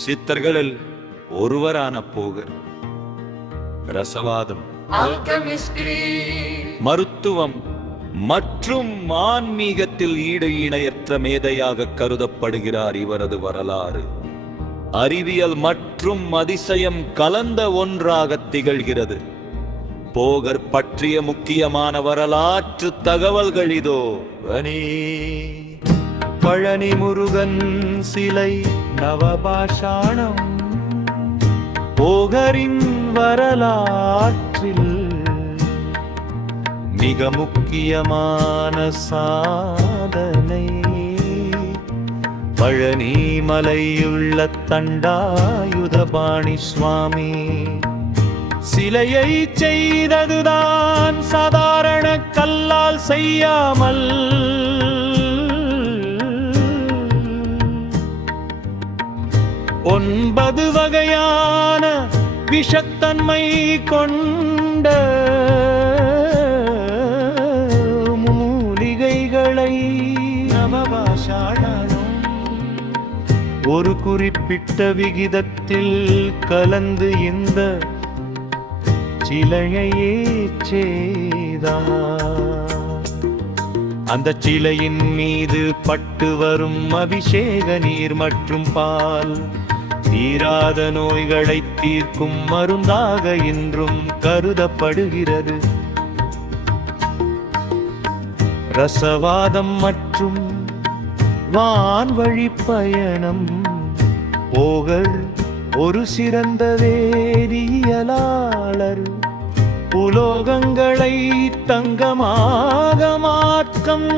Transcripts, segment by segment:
சித்தர்களில் ஒருவரான போகர் ரசவாதம், மருத்துவம் மற்றும் ஆன்மீகத்தில் ஈடு இணையற்ற மேதையாக கருதப்படுகிறார். இவரது வரலாறு அறிவியல் மற்றும் அதிசயம் கலந்த ஒன்றாக திகழ்கிறது. போகர் பற்றிய முக்கியமான வரலாற்று தகவல்கள் இதோ. பழனி முருகன் சிலை, நவபாஷாணம். போகரின் வரலாற்றில் மிக முக்கியமான சாதனை பழனி மலையுள்ள தண்டாயுதபாணி சுவாமி சிலையை செய்ததுதான் சாதாரண கல்லால் செய்யாமல் 9 வகையான விஷத்தன்மை கொண்ட மூலிகைகளை நவபாஷாணம் ஒரு குறிப்பிட்ட விகிதத்தில் கலந்து இந்த சிலையையே செய்தார். அந்த சிலையின் மீது பட்டு வரும் அபிஷேக நீர் மற்றும் பால் தீராத நோய்களை தீர்க்கும் மருந்தாக இன்றும் கருதப்படுகிறது. ரசவாதம் மற்றும் வான்வழி பயணம். போகர் ஒரு சிறந்த வேதியியலாளர். உலோகங்களை தங்கமாக மாற்றும்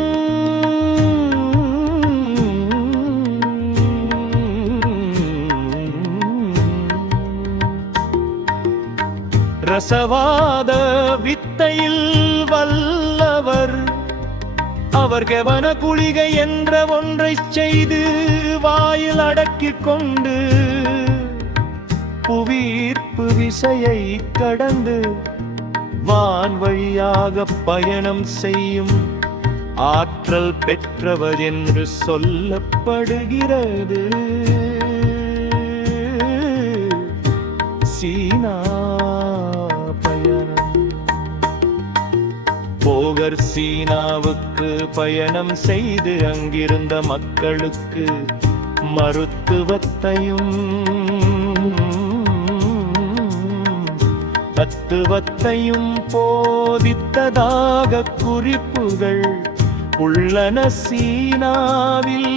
ரசவாத வித்தையில் வல்லவர். அவர் கவன குளிகை என்ற ஒன்றை செய்து வாயில் அடக்கிக் கொண்டு புவியீர்ப்பு விசையை கடந்து வான் வழியாக பயணம் செய்யும் ஆற்றல் பெற்றவர் என்று சொல்லப்படுகிறது. சீனா பயணம். போகர் சீனாவுக்கு பயணம் செய்து அங்கிருந்த மக்களுக்கு மருத்துவத்தையும் தத்துவத்தையும் போதித்ததாக குறிப்புகள் உள்ளன. சீனாவில்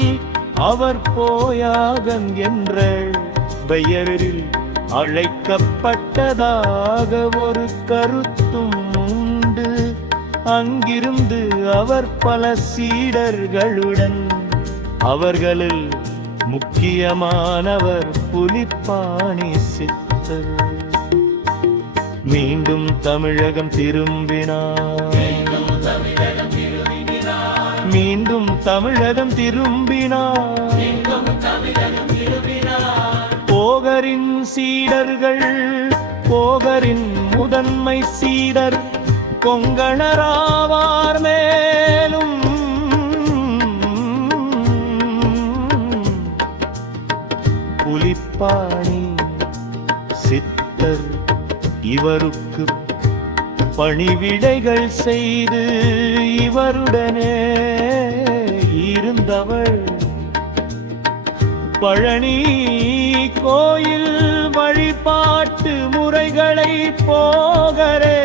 அவர் போயாகன் என்ற பெயரில் அழைக்கப்பட்டதாக ஒரு கருத்தும் உண்டு. அங்கிருந்து அவர் பல சீடர்களுடன், அவர்களில் முக்கியமானவர் புலிப்பாணி சித்தர், மீண்டும் தமிழகம் திரும்பினார். மீண்டும் தமிழகம் திரும்பினார். போகரின் சீடர்கள். போகரின் முதன்மை சீடர் கொங்கணராவார். மேலும் புலிப்பாணி சித்தர் இவருக்கு பணிவிடைகள் செய்து இவருடனே இருந்தவள். பழனி கோயில் வழிபாட்டு முறைகளை போகரே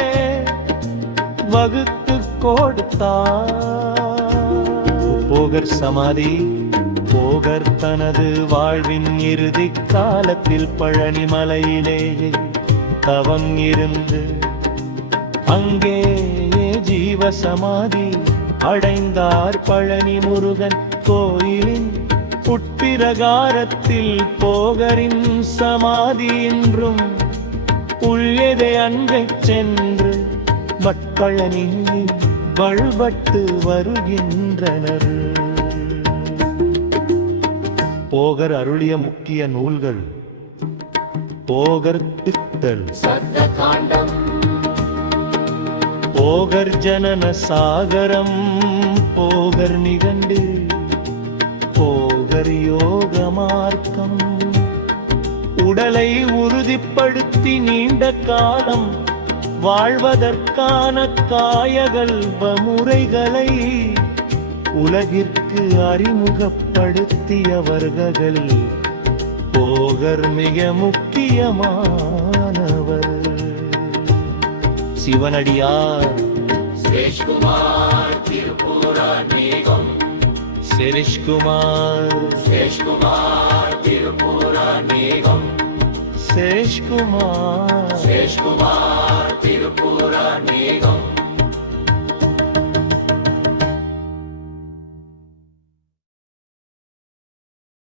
வகுத்து கொடுத்தார். போகர் சமாதி. போகர் தனது வாழ்வின் இறுதி காலத்தில் பழனி மலையிலேயே தவம் இருந்து அங்கேயே ஜீவ சமாதி அடைந்தார். பழனி முருகன் கோயிலின் உட்பிரகாரத்தில் போகரின் சமாதி இன்றும் உள்ளதை அன்றைச் சென்று பழனி வழிபட்டு வருகின்றனர். போகர் அருளிய முக்கிய நூல்கள். போகர் திட்டல், போகர் ஜனன சாகரம், போகர் நிகண்டு, போகர் யோக மார்க்கம், உடலை உறுதிப்படுத்தி நீண்ட காலம் வாழ்வதற்கான காயகல்ப முறைகளை உலகிற்கு அறிமுகப்படுத்தியவர்கள் போகர் மிக முக்கியமானவர். சிவனடியார் சேஷ்குமார் திருப்புராணேகம் சேஷ்குமார் சேஷ்குமார் திருப்புராணேகம் சேஷ்குமார் சேஷ்குமார் திருப்புராணேகம்